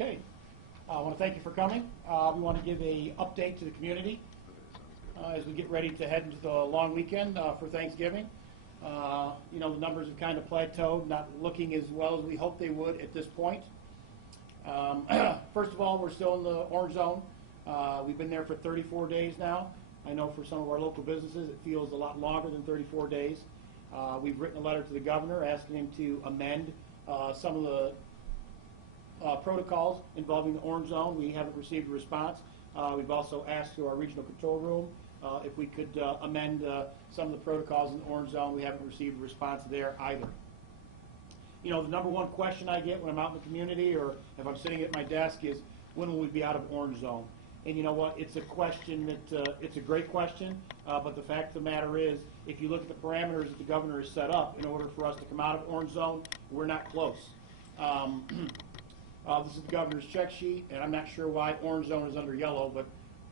Okay. I want to thank you for coming. We want to give a update to the community as we get ready to head into the long weekend for Thanksgiving. The numbers have kind of plateaued, not looking as well as we hoped they would at this point. First of all, we're still in the orange zone. We've been there for 34 days now. I know for some of our local businesses it feels a lot longer than 34 days. We've written a letter to the governor asking him to amend some of the protocols involving the orange zone. We haven't received a response. We've also asked through our regional control room if we could amend some of the protocols in the orange zone. We haven't received a response there either. You know, the number one question I get when I'm out in the community or if I'm sitting at my desk is, when will we be out of orange zone? And you know what, it's a question that, it's a great question, but the fact of the matter is, if you look at the parameters that the governor has set up in order for us to come out of orange zone, we're not close. This is the governor's check sheet, and I'm not sure why orange zone is under yellow, but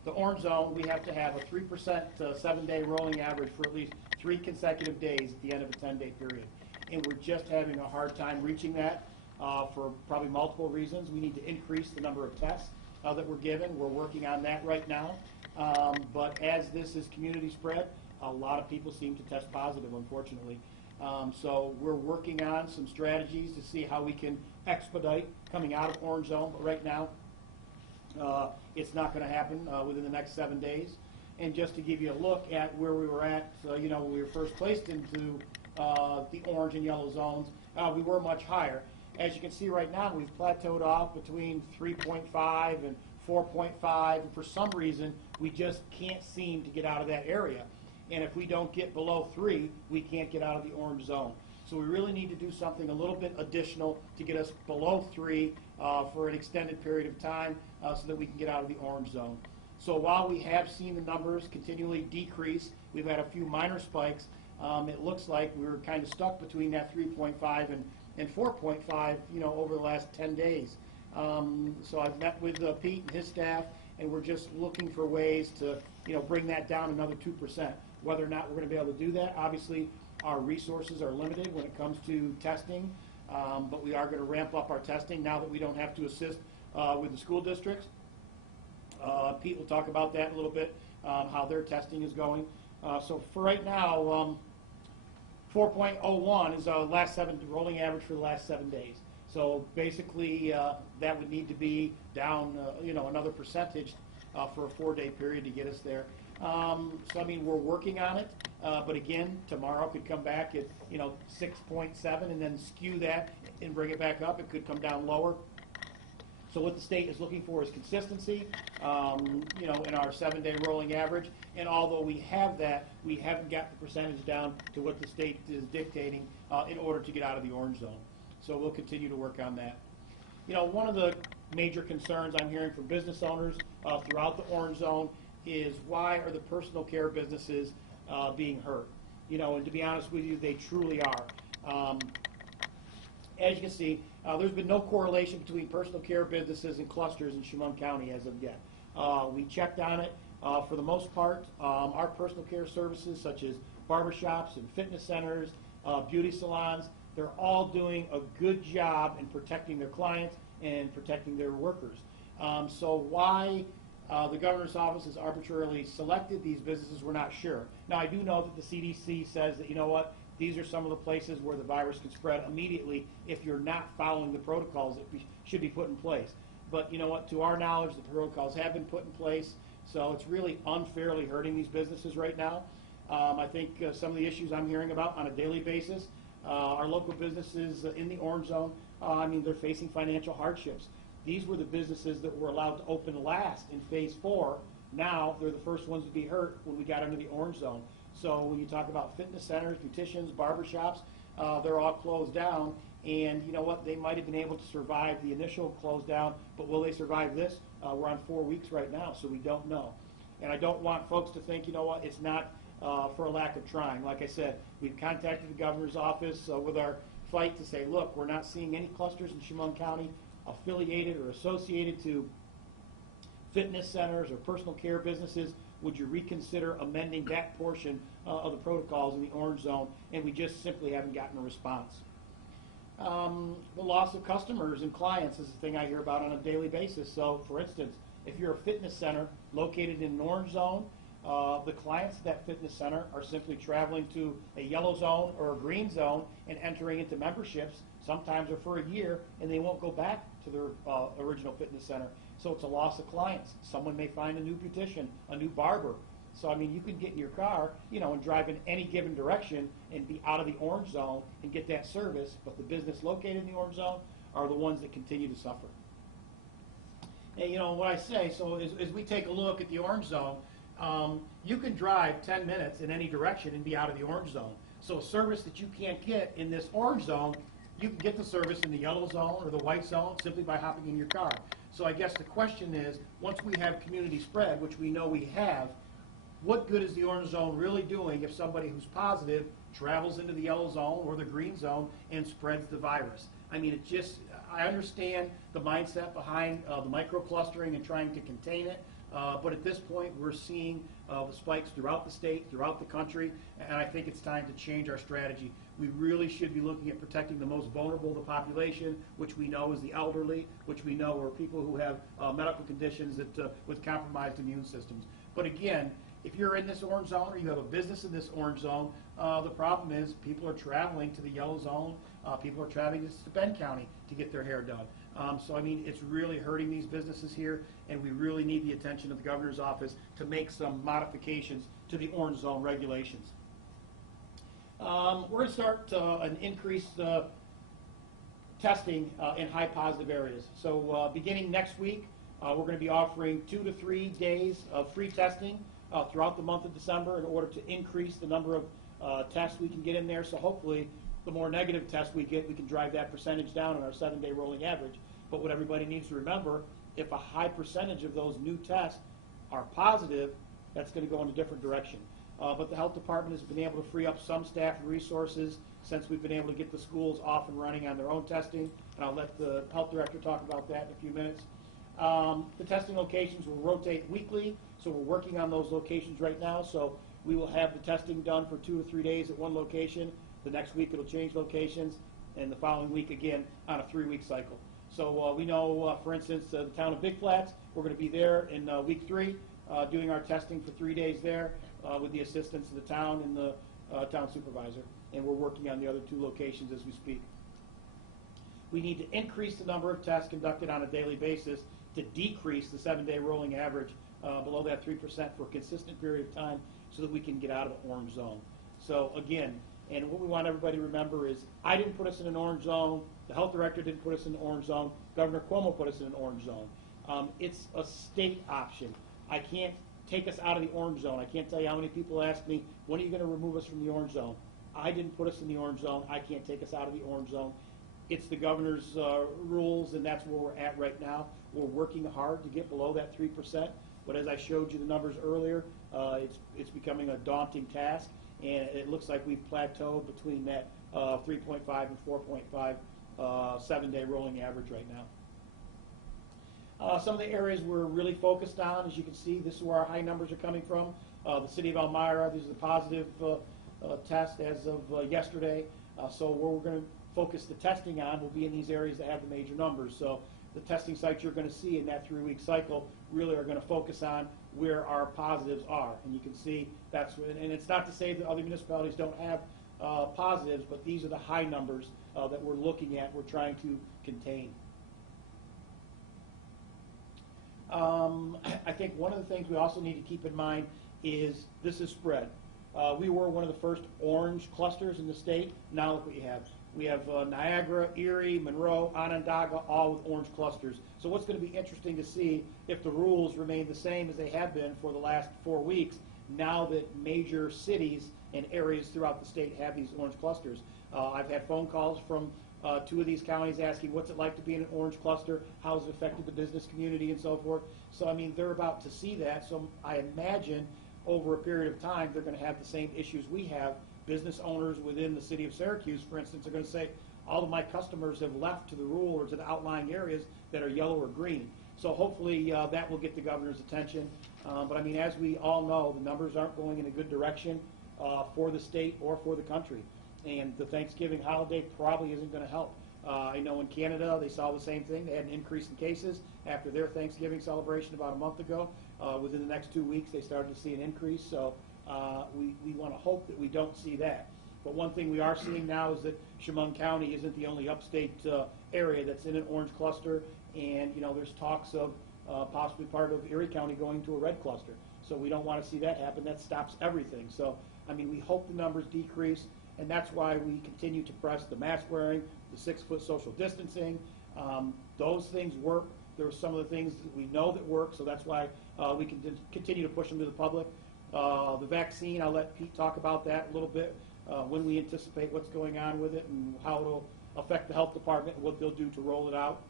the orange zone, we have to have a 3% 7-day rolling average for at least 3 consecutive days at the end of a 10-day period. And we're just having a hard time reaching that for probably multiple reasons. We need to increase the number of tests that we're given. We're working on that right now. But as this is community spread, a lot of people seem to test positive, unfortunately. So we're working on some strategies to see how we can expedite coming out of orange zone. But right now, it's not going to happen within the next 7 days. And just to give you a look at where we were at, when we were first placed into the orange and yellow zones, we were much higher. As you can see right now, we've plateaued off between 3.5 and 4.5, and for some reason, we just can't seem to get out of that area. And if we don't get below 3, we can't get out of the orange zone. So we really need to do something a little bit additional to get us below 3 for an extended period of time so that we can get out of the orange zone. So while we have seen the numbers continually decrease, we've had a few minor spikes, it looks like we're kind of stuck between that 3.5 and 4.5, over the last 10 days. So I've met with Pete and his staff, and we're just looking for ways to, bring that down another 2%. Whether or not we're going to be able to do that, obviously our resources are limited when it comes to testing, but we are going to ramp up our testing now that we don't have to assist with the school districts. Pete will talk about that a little bit, how their testing is going. So for right now, 4.01 is our rolling average for the last 7 days. So basically, that would need to be down, another percentage for a 4-day period to get us there. So I mean, we're working on it, but again, tomorrow could come back at 6.7 and then skew that and bring it back up. It could come down lower. So what the state is looking for is consistency, in our 7-day rolling average. And although we have that, we haven't got the percentage down to what the state is dictating in order to get out of the orange zone. So we'll continue to work on that. One of the major concerns I'm hearing from business owners throughout the orange zone is, why are the personal care businesses being hurt? And to be honest with you, they truly are. As you can see, there's been no correlation between personal care businesses and clusters in Chemung County as of yet. We checked on it. For the most part, our personal care services, such as barbershops and fitness centers, beauty salons, they're all doing a good job in protecting their clients and protecting their workers. So why the governor's office has arbitrarily selected these businesses, we're not sure. Now, I do know that the CDC says that, these are some of the places where the virus can spread immediately if you're not following the protocols that should be put in place. But to our knowledge, the protocols have been put in place, so it's really unfairly hurting these businesses right now. I think some of the issues I'm hearing about on a daily basis, our local businesses in the orange zone, they're facing financial hardships. These were the businesses that were allowed to open last in phase 4. Now they're the first ones to be hurt when we got into the orange zone. So when you talk about fitness centers, beauticians, barbershops, they're all closed down. And you know what? They might have been able to survive the initial close down, but will they survive this? We're on 4 weeks right now, so we don't know. And I don't want folks to think, it's not for a lack of trying. Like I said, we've contacted the governor's office with our fight to say, look, we're not seeing any clusters in Chemung County affiliated or associated to fitness centers or personal care businesses. Would you reconsider amending that portion of the protocols in the orange zone? And we just simply haven't gotten a response. The loss of customers and clients is the thing I hear about on a daily basis. So, for instance, if you're a fitness center located in an orange zone, the clients of that fitness center are simply traveling to a yellow zone or a green zone and entering into memberships, sometimes are for a year, and they won't go back to their original fitness center. So it's a loss of clients. Someone may find a new beautician, a new barber. So, I mean, you can get in your car, and drive in any given direction and be out of the orange zone and get that service, but the business located in the orange zone are the ones that continue to suffer. And what I say, so as we take a look at the orange zone, you can drive 10 minutes in any direction and be out of the orange zone. So a service that you can't get in this orange zone, you can get the service in the yellow zone or the white zone simply by hopping in your car. So I guess the question is, once we have community spread, which we know we have, what good is the orange zone really doing if somebody who's positive travels into the yellow zone or the green zone and spreads the virus? I mean, I understand the mindset behind the microclustering and trying to contain it, but at this point we're seeing the spikes throughout the state, throughout the country, and I think it's time to change our strategy. We really should be looking at protecting the most vulnerable of the population, which we know is the elderly, which we know are people who have medical conditions with compromised immune systems. But again, if you're in this orange zone or you have a business in this orange zone, the problem is people are traveling to the yellow zone. People are traveling to Bend County to get their hair done. So, I mean, it's really hurting these businesses here, and we really need the attention of the governor's office to make some modifications to the orange zone regulations. We're going to start an increased testing in high positive areas. So beginning next week, we're going to be offering 2 to 3 days of free testing throughout the month of December in order to increase the number of tests we can get in there. So hopefully the more negative tests we get, we can drive that percentage down on our 7-day rolling average. But what everybody needs to remember, if a high percentage of those new tests are positive, that's going to go in a different direction. But the health department has been able to free up some staff and resources since we've been able to get the schools off and running on their own testing. And I'll let the health director talk about that in a few minutes. The testing locations will rotate weekly, so we're working on those locations right now. So we will have the testing done for 2 or 3 days at one location. The next week it'll change locations, and the following week again on a 3-week cycle. So we know, for instance, the town of Big Flats, we're going to be there in week 3, doing our testing for 3 days there with the assistance of the town and the town supervisor. And we're working on the other 2 locations as we speak. We need to increase the number of tests conducted on a daily basis to decrease the 7-day rolling average below that 3% for a consistent period of time so that we can get out of the orange zone. So again, and what we want everybody to remember is I didn't put us in an orange zone, the health director didn't put us in an orange zone, Governor Cuomo put us in an orange zone. It's a state option. I can't take us out of the orange zone. I can't tell you how many people ask me, when are you going to remove us from the orange zone? I didn't put us in the orange zone. I can't take us out of the orange zone. It's the governor's rules, and that's where we're at right now. We're working hard to get below that 3%, but as I showed you the numbers earlier, it's becoming a daunting task, and it looks like we've plateaued between that 3.5 and 4.5 7-day rolling average right now. Some of the areas we're really focused on, as you can see, this is where our high numbers are coming from. The city of Elmira, these are the positive tests as of yesterday. So where we're going to focus the testing on will be in these areas that have the major numbers. So the testing sites you're going to see in that 3-week cycle really are going to focus on where our positives are. And you can see that's, and it's not to say that other municipalities don't have positives, but these are the high numbers that we're looking at, we're trying to contain. I think one of the things we also need to keep in mind is this is spread. We were one of the first orange clusters in the state. Now look what you have. We have Niagara, Erie, Monroe, Onondaga, all with orange clusters. So what's going to be interesting to see if the rules remain the same as they have been for the last 4 weeks, now that major cities and areas throughout the state have these orange clusters. I've had phone calls from 2 of these counties asking what's it like to be in an orange cluster, how has it affected the business community and so forth. So I mean, they're about to see that, so I imagine over a period of time they're going to have the same issues we have. Business owners within the city of Syracuse, for instance, are going to say, all of my customers have left to the rural or to the outlying areas that are yellow or green. So hopefully that will get the governor's attention. But I mean, as we all know, the numbers aren't going in a good direction for the state or for the country. and the Thanksgiving holiday probably isn't going to help. I know in Canada they saw the same thing. They had an increase in cases after their Thanksgiving celebration about a month ago. Within the next 2 weeks, they started to see an increase. So we want to hope that we don't see that. But one thing we are seeing now is that Chemung County isn't the only upstate area that's in an orange cluster, and there's talks of possibly part of Erie County going to a red cluster. So we don't want to see that happen. That stops everything. So I mean, we hope the numbers decrease, and that's why we continue to press the mask wearing, the 6-foot social distancing. Those things work. There are some of the things that we know that work, so that's why we can continue to push them to the public. The vaccine, I'll let Pete talk about that a little bit, when we anticipate what's going on with it and how it'll affect the health department and what they'll do to roll it out.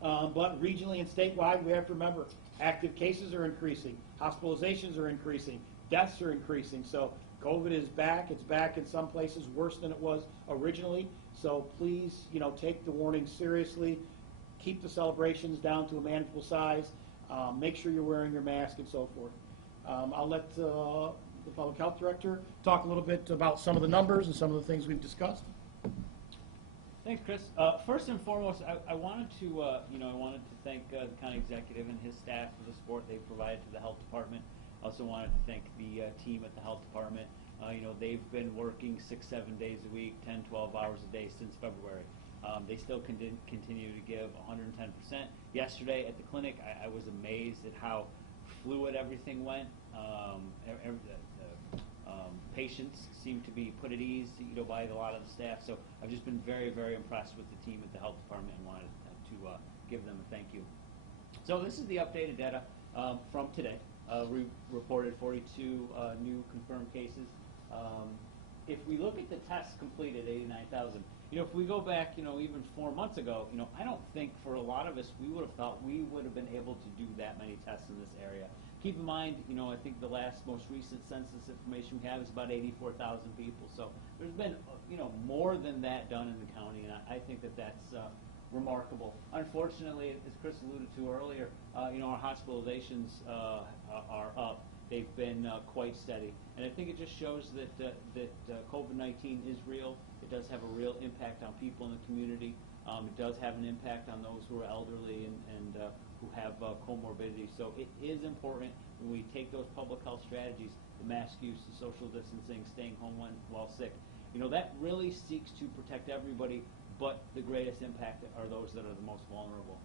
But regionally and statewide, we have to remember, active cases are increasing, hospitalizations are increasing, deaths are increasing. So COVID is back. It's back in some places worse than it was originally. So please, take the warning seriously. Keep the celebrations down to a manageable size. Make sure you're wearing your mask and so forth. I'll let the Public Health Director talk a little bit about some of the numbers and some of the things we've discussed. Thanks, Chris. First and foremost, I wanted to thank the county executive and his staff for the support they provided to the health department. I also wanted to thank the team at the health department. They've been working 6-7 days a week, 10, 12 hours a day since February. They still continue to give 110%. Yesterday at the clinic, I was amazed at how fluid everything went. Patients seem to be put at ease, by a lot of the staff. So I've just been very, very impressed with the team at the health department and wanted to give them a thank you. So this is the updated data from today. We reported 42 new confirmed cases. If we look at the tests completed, 89,000. If we go back, even 4 months ago, I don't think for a lot of us we would have thought we would have been able to do that many tests in this area. Keep in mind, I think the most recent census information we have is about 84,000 people. So there's been, more than that done in the county, and I think that that's remarkable. Unfortunately, as Chris alluded to earlier, our hospitalizations are up. They've been quite steady, and I think it just shows that COVID-19 is real. It does have a real impact on people in the community. It does have an impact on those who are elderly and who have comorbidity. So it is important when we take those public health strategies, the mask use, the social distancing, staying home while sick. That really seeks to protect everybody, but the greatest impact are those that are the most vulnerable.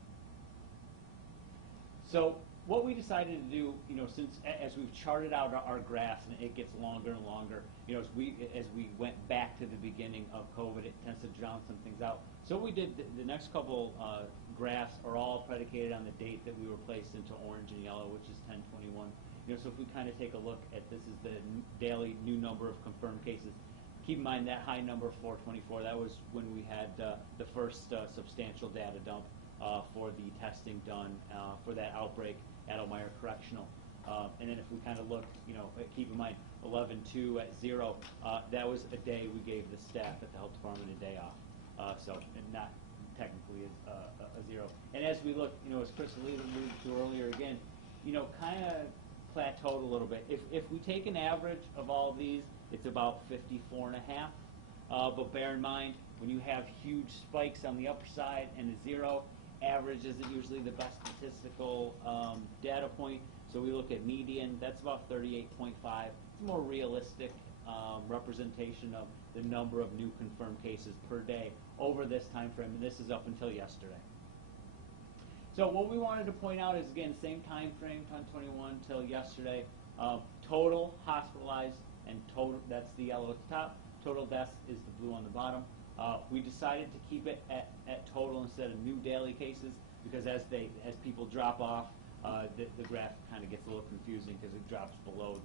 So what we decided to do, since as we've charted out our graphs and it gets longer and longer, as we went back to the beginning of COVID, it tends to drown some things out. So we did the next couple graphs are all predicated on the date that we were placed into orange and yellow, which is 10/21. So if we kind of take a look at this is the daily new number of confirmed cases. Keep in mind that high number 424. That was when we had the first substantial data dump for the testing done for that outbreak at Elmira Correctional. And then if we kind of look, keep in mind 11/2 at 0, that was a day we gave the staff at the health department a day off. So not technically a 0. And as we look, as Chris alluded to earlier again, kind of plateaued a little bit. If we take an average of all of these, it's about 54.5. But bear in mind, when you have huge spikes on the upper side and a 0, average isn't usually the best statistical data point. So we look at median, that's about 38.5. It's a more realistic representation of the number of new confirmed cases per day over this time frame, and this is up until yesterday. So what we wanted to point out is, again, same time frame, 10/21 till yesterday, total hospitalized and total, that's the yellow at the top, total deaths is the blue on the bottom. We decided to keep it at total instead of new daily cases because as people drop off, the graph kind of gets a little confusing because it drops below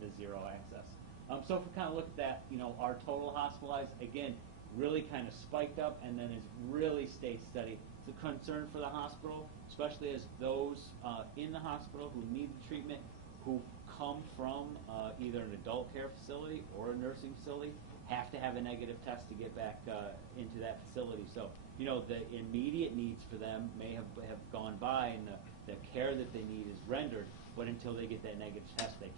the 0 axis. So if we kind of look at that, our total hospitalized, again, really kind of spiked up and then has really stayed steady. It's a concern for the hospital, especially as those in the hospital who need the treatment, who come from either an adult care facility or a nursing facility, have to have a negative test to get back into that facility. So, the immediate needs for them may have gone by and the care that they need is rendered, but until they get that negative test, they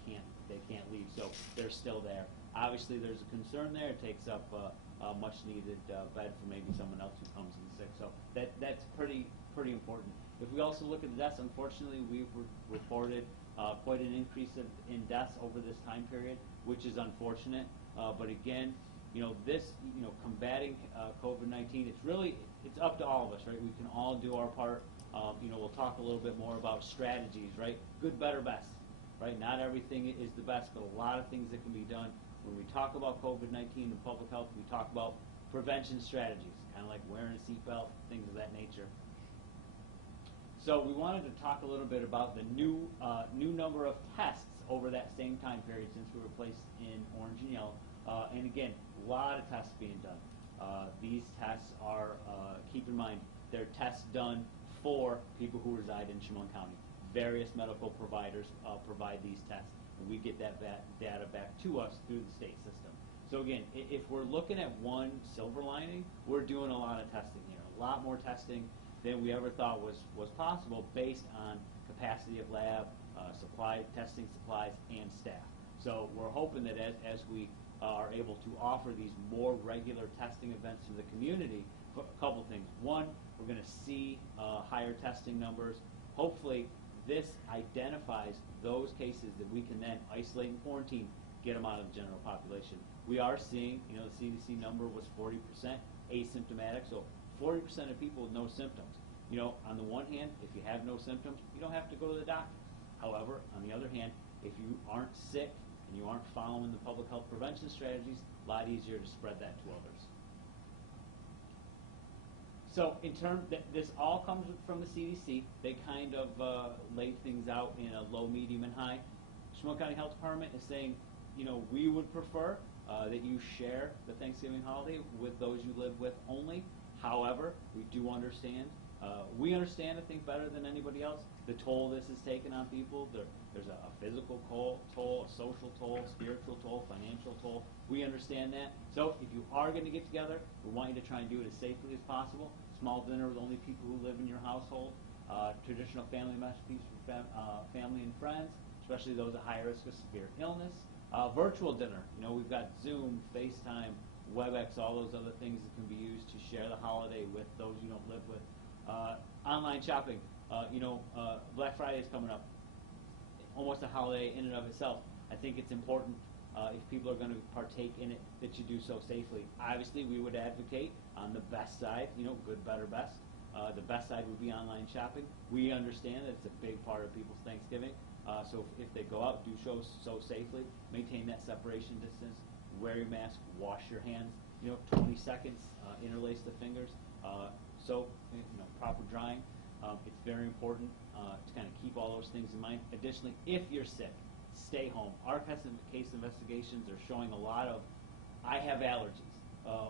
can't leave. So they're still there. Obviously, there's a concern there. It takes up a much-needed bed for maybe someone else who comes in sick. So that's pretty important. If we also look at the deaths, unfortunately, we've reported quite an increase in deaths over this time period, which is unfortunate. But again, combating COVID-19, it's up to all of us, right? We can all do our part. We'll talk a little bit more about strategies, right? Good, better, best, right? Not everything is the best, but a lot of things that can be done. When we talk about COVID-19 and public health, we talk about prevention strategies, kind of like wearing a seatbelt, things of that nature. So we wanted to talk a little bit about the new number of tests over that same time period since we were placed in orange and yellow. And again, a lot of tests being done. These tests are, keep in mind, they're tests done for people who reside in Chemung County. Various medical providers provide these tests, and we get that data back to us through the state system. So again, if we're looking at one silver lining, we're doing a lot of testing here, a lot more testing than we ever thought was possible based on capacity of lab, testing supplies, and staff. So we're hoping that as we are able to offer these more regular testing events to the community, a couple things. One, we're going to see higher testing numbers. Hopefully, this identifies those cases that we can then isolate and quarantine, get them out of the general population. We are seeing, the CDC number was 40% asymptomatic, so 40% of people with no symptoms. On the one hand, if you have no symptoms, you don't have to go to the doctor. However, on the other hand, if you aren't sick and you aren't following the public health prevention strategies, a lot easier to spread that to others. So in terms, this all comes from the CDC. They kind of laid things out in a low, medium, and high. Chemung County Health Department is saying, we would prefer that you share the Thanksgiving holiday with those you live with only. However, we do understand. We understand, I think, better than anybody else, the toll this has taken on people. There's a physical toll, a social toll, spiritual toll, financial toll. We understand that. So if you are going to get together, we want you to try and do it as safely as possible. Small dinner with only people who live in your household. Traditional family masterpiece for family and friends, especially those at high risk of severe illness. Virtual dinner. We've got Zoom, FaceTime, WebEx, all those other things that can be used to share the holiday with those you don't live with. Online shopping. Black Friday is coming up. Almost a holiday in and of itself. I think it's important if people are going to partake in it that you do so safely. Obviously, we would advocate on the best side, good, better, best. The best side would be online shopping. We understand that it's a big part of people's Thanksgiving. So if they go out, do so safely. Maintain that separation distance. Wear your mask. Wash your hands. 20 seconds. Interlace the fingers. Soap. Proper drying. It's very important to kind of keep all those things in mind. Additionally, if you're sick, stay home. Our case investigations are showing a lot of, I have allergies.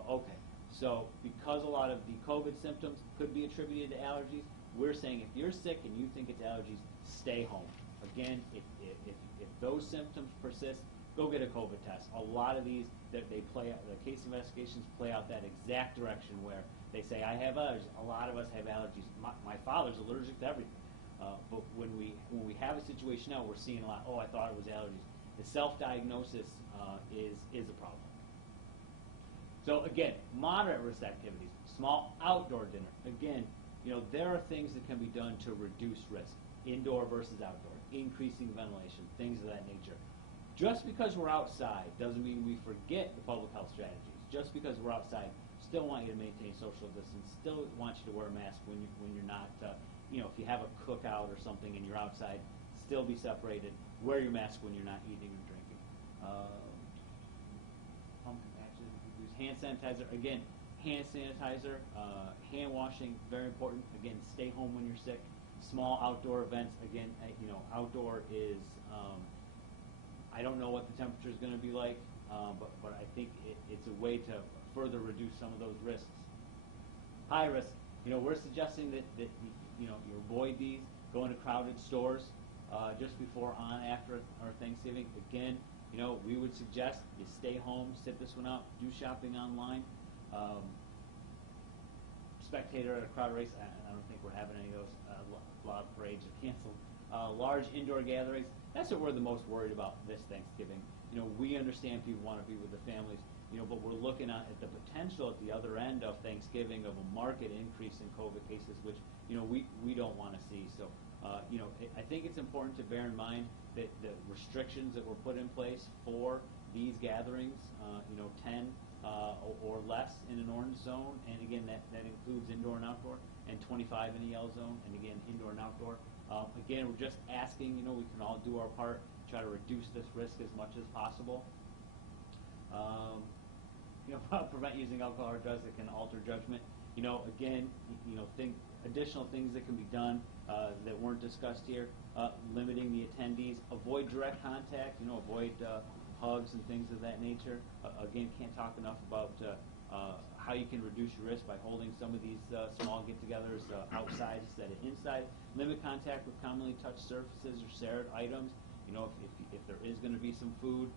Okay. So because a lot of the COVID symptoms could be attributed to allergies, we're saying if you're sick and you think it's allergies, stay home. Again, if those symptoms persist, go get a COVID test. A lot of these, the case investigations play out that exact direction where they say, I have allergies. A lot of us have allergies. My father's allergic to everything. But when we have a situation now, we're seeing a lot, I thought it was allergies. The self-diagnosis is a problem. So again, moderate risk activities, small outdoor dinner. Again, there are things that can be done to reduce risk, indoor versus outdoor, increasing ventilation, things of that nature. Just because we're outside doesn't mean we forget the public health strategies. Just because we're outside, still want you to maintain social distance, still want you to wear a mask when you're not, if you have a cookout or something and you're outside, still be separated. Wear your mask when you're not eating or drinking. Pumpkin patches, use hand sanitizer. Again, hand sanitizer, hand washing, very important. Again, stay home when you're sick. Small outdoor events. Again, outdoor is, I don't know what the temperature is going to be like, but I think it's a way to further reduce some of those risks. High risk. We're suggesting that you avoid these. Go into crowded stores just before, on, after our Thanksgiving. Again, we would suggest you stay home, sit this one out, do shopping online. Spectator at a crowd race. I don't think we're having any of those. A lot of parades are canceled. Large indoor gatherings. That's what we're the most worried about this Thanksgiving. we understand people want to be with the families, but we're looking at the potential at the other end of Thanksgiving of a market increase in COVID cases, which, we don't want to see. So, I think it's important to bear in mind that the restrictions that were put in place for these gatherings, 10 or less in an orange zone, and again, that includes indoor and outdoor, and 25 in a yellow zone, and again, indoor and outdoor. Again, we're just asking, we can all do our part, try to reduce this risk as much as possible. Prevent using alcohol or drugs that can alter judgment. Again, additional things that can be done that weren't discussed here. Limiting the attendees, avoid direct contact, avoid hugs and things of that nature. Again, can't talk enough about how you can reduce your risk by holding some of these small get-togethers outside instead of inside. Limit contact with commonly touched surfaces or shared items. If there is going to be some food,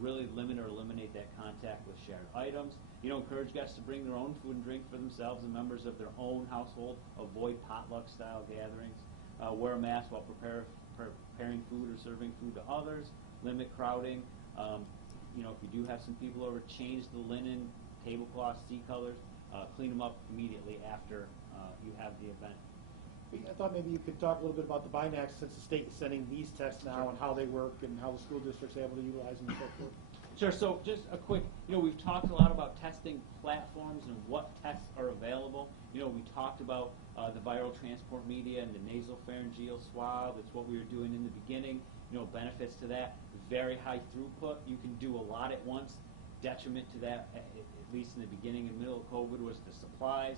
really limit or eliminate that contact with shared items. Encourage guests to bring their own food and drink for themselves and members of their own household. Avoid potluck-style gatherings. Wear a mask while preparing food or serving food to others. Limit crowding. If you do have some people over, change the linen, tablecloth, seat colors. Clean them up immediately after you have the event. I thought maybe you could talk a little bit about the BINACs, since the state is sending these tests now, and how they work and how the school district's able to utilize them and so forth. Sure. So just a quick, we've talked a lot about testing platforms and what tests are available. We talked about the viral transport media and the nasopharyngeal swab. That's what we were doing in the beginning. Benefits to that, very high throughput. You can do a lot at once. Detriment to that, at least in the beginning and middle of COVID, was the supplies.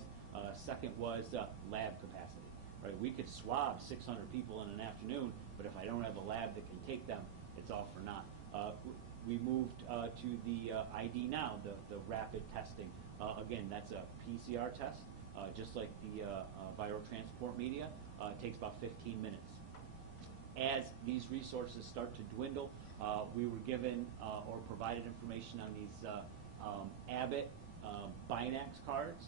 Second was lab capacity. Right, we could swab 600 people in an afternoon, but if I don't have a lab that can take them, it's all for naught. We moved to the ID Now, the rapid testing. Again, that's a PCR test, just like the viral transport media. It takes about 15 minutes. As these resources start to dwindle, we were given or provided information on these Abbott BINACs cards.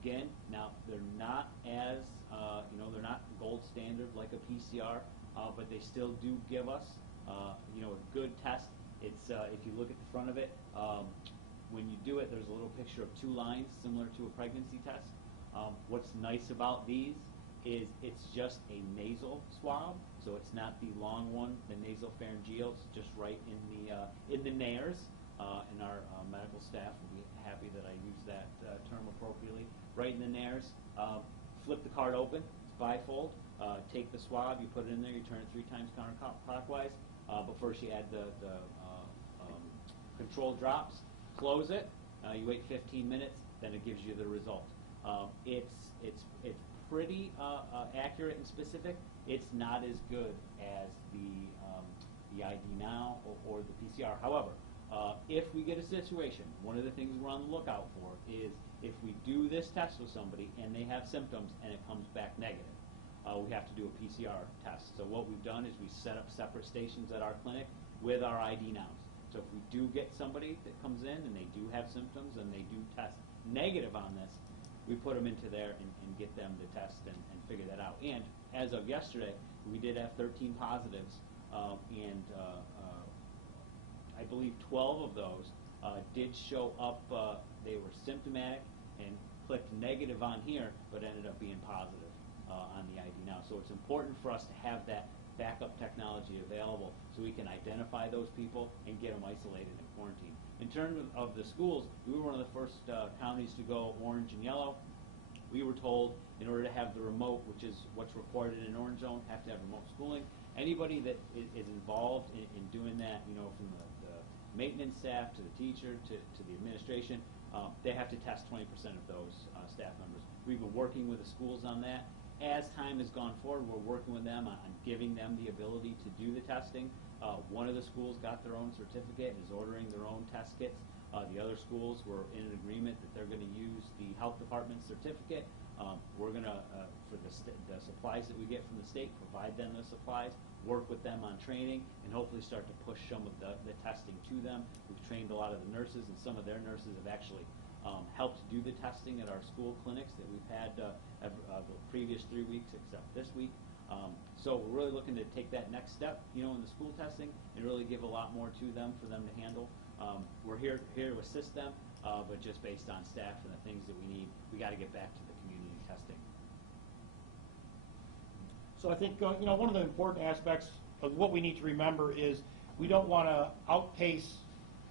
Again, now they're not as, they're not gold standard like a PCR, but they still do give us, a good test. It's, if you look at the front of it, when you do it, there's a little picture of 2 lines similar to a pregnancy test. What's nice about these is it's just a nasal swab, so it's not the long one, the nasopharyngeal. It's just right in the nares, and our medical staff will be happy that I use that term appropriately. Right in the nares. Flip the card open. It's bifold. Take the swab. You put it in there. You turn it 3 times counterclockwise. But first you add the control drops. Close it. You wait 15 minutes. Then it gives you the result. It's pretty accurate and specific. It's not as good as the ID Now or the PCR. However, if we get a situation, one of the things we're on the lookout for is if we do this test with somebody and they have symptoms and it comes back negative, we have to do a PCR test. So what we've done is we set up separate stations at our clinic with our ID Nows. So if we do get somebody that comes in and they do have symptoms and they do test negative on this, we put them into there and get them the test and figure that out. And as of yesterday, we did have 13 positives, and I believe 12 of those did show up. They were symptomatic and clicked negative on here, but ended up being positive on the ID Now. So it's important for us to have that backup technology available so we can identify those people and get them isolated and quarantined. In terms of the schools, we were one of the first counties to go orange and yellow. We were told in order to have the remote, which is what's required in an orange zone, have to have remote schooling. Anybody that is involved in doing that, from the maintenance staff to the teacher to the administration, they have to test 20% of those staff members. We've been working with the schools on that. As time has gone forward, we're working with them on giving them the ability to do the testing. One of the schools got their own certificate and is ordering their own test kits. The other schools were in an agreement that they're going to use the health department's certificate. We're going to, for the supplies that we get from the state, provide them the supplies, work with them on training, and hopefully start to push some of the testing to them. We've trained a lot of the nurses, and some of their nurses have actually helped do the testing at our school clinics that we've had the previous 3 weeks, except this week. So we're really looking to take that next step, in the school testing and really give a lot more to them for them to handle. We're here to assist them, but just based on staff and the things that we need, we got to get back to the community testing. So I think, one of the important aspects of what we need to remember is we don't want to outpace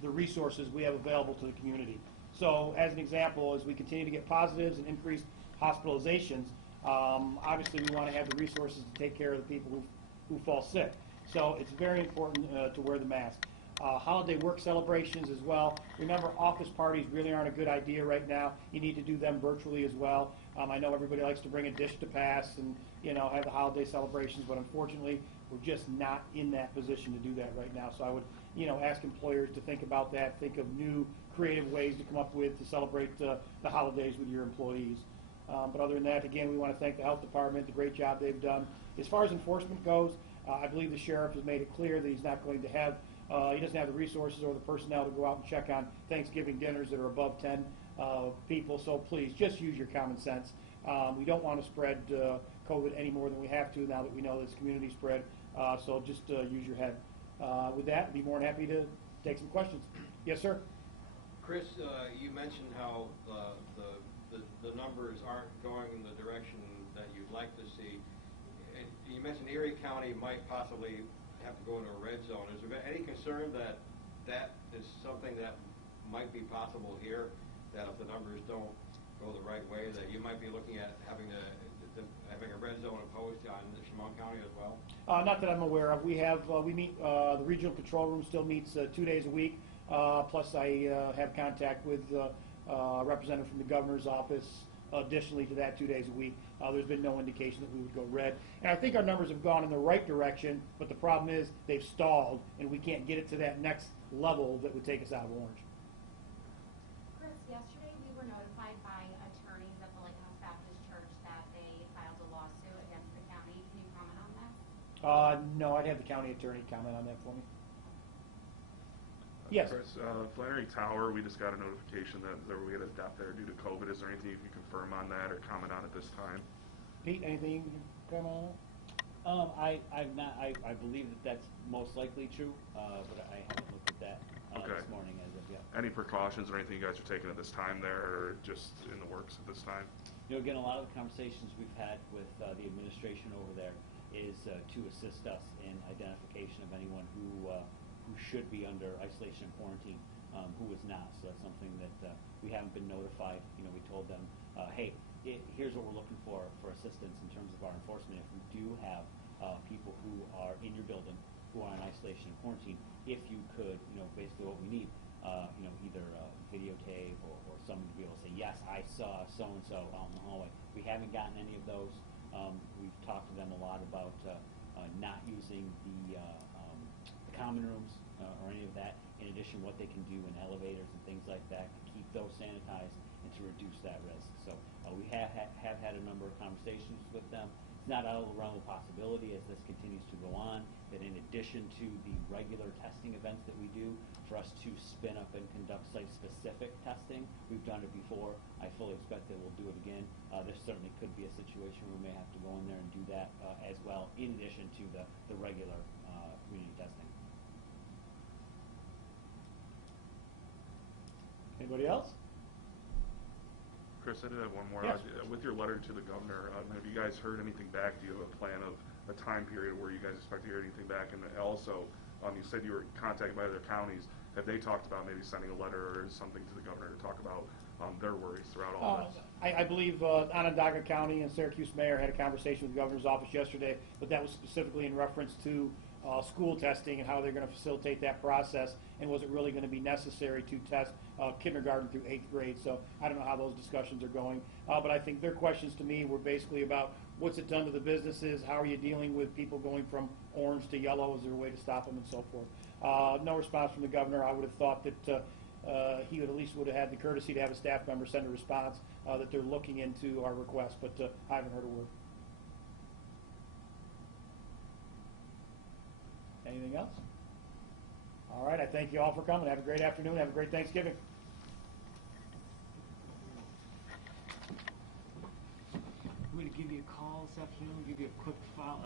the resources we have available to the community. So as an example, as we continue to get positives and increased hospitalizations, obviously we want to have the resources to take care of the people who fall sick. So it's very important to wear the mask. Holiday work celebrations as well. Remember, office parties really aren't a good idea right now. You need to do them virtually as well. I know everybody likes to bring a dish to pass and have the holiday celebrations, but unfortunately we're just not in that position to do that right now. So I would ask employers to think about that, think of new creative ways to come up with to celebrate the holidays with your employees. But other than that, again, we want to thank the health department, the great job they've done. As far as enforcement goes, I believe the sheriff has made it clear that he's not going to have, he doesn't have the resources or the personnel to go out and check on Thanksgiving dinners that are above 10 people. So please, just use your common sense. We don't want to spread COVID any more than we have to now that we know this community spread. So just use your head. With that, I'd be more than happy to take some questions. Yes, sir. Chris, you mentioned how the numbers aren't going in the direction that you'd like to see. And you mentioned Erie County might possibly have to go into a red zone. Is there any concern that that is something that might be possible here, that if the numbers don't go the right way, that you might be looking at having having a red zone imposed on Chemung County as well? Not that I'm aware of. We meet, the regional control room still meets 2 days a week. Plus I have contact with a representative from the governor's office additionally to that 2 days a week. There's been no indication that we would go red. And I think our numbers have gone in the right direction, but the problem is they've stalled and we can't get it to that next level that would take us out of orange. Chris, yesterday we were notified by attorneys at the Lighthouse Baptist Church that they filed a lawsuit against the county. Can you comment on that? No, I'd have the county attorney comment on that for me. Yes. Chris, Flannery Tower, we just got a notification that we had a death there due to COVID. Is there anything you can confirm on that or comment on at this time? Pete, anything you can comment on that? I believe that that's most likely true, but I haven't looked at that this morning as of yet. Any precautions or anything you guys are taking at this time there, or just in the works at this time? Again, a lot of the conversations we've had with the administration over there is to assist us in identification of anyone who should be under isolation and quarantine, who is not. So that's something that we haven't been notified. We told them, hey, here's what we're looking for assistance in terms of our enforcement. If we do have people who are in your building who are in isolation and quarantine, if you could, basically what we need, either videotape or someone to be able to say, yes, I saw so-and-so out in the hallway. We haven't gotten any of those. We've talked to them a lot about not using the common rooms or any of that. In addition, what they can do in elevators and things like that to keep those sanitized and to reduce that risk. So we have had a number of conversations with them. It's not out of the realm of possibility as this continues to go on that in addition to the regular testing events that we do, for us to spin up and conduct site-specific testing. We've done it before. I fully expect that we'll do it again. There certainly could be a situation where we may have to go in there and do that as well, in addition to the regular community testing. Anybody else? Chris, I did have one more. Yes. With your letter to the governor, have you guys heard anything back? Do you have a plan of a time period where you guys expect to hear anything back? And also, you said you were contacted by other counties. Have they talked about maybe sending a letter or something to the governor to talk about their worries throughout all this? I believe Onondaga County and Syracuse Mayor had a conversation with the governor's office yesterday, but that was specifically in reference to school testing and how they're going to facilitate that process, and was it really going to be necessary to test kindergarten through 8th grade. So I don't know how those discussions are going, but I think their questions to me were basically about what's it done to the businesses, how are you dealing with people going from orange to yellow, is there a way to stop them, and so forth. No response from the governor. I would have thought that he would at least have had the courtesy to have a staff member send a response that they're looking into our request, but I haven't heard a word. Anything else? All right, I thank you all for coming. Have a great afternoon. Have a great Thanksgiving. I'm going to give you a call this afternoon, give you a quick file.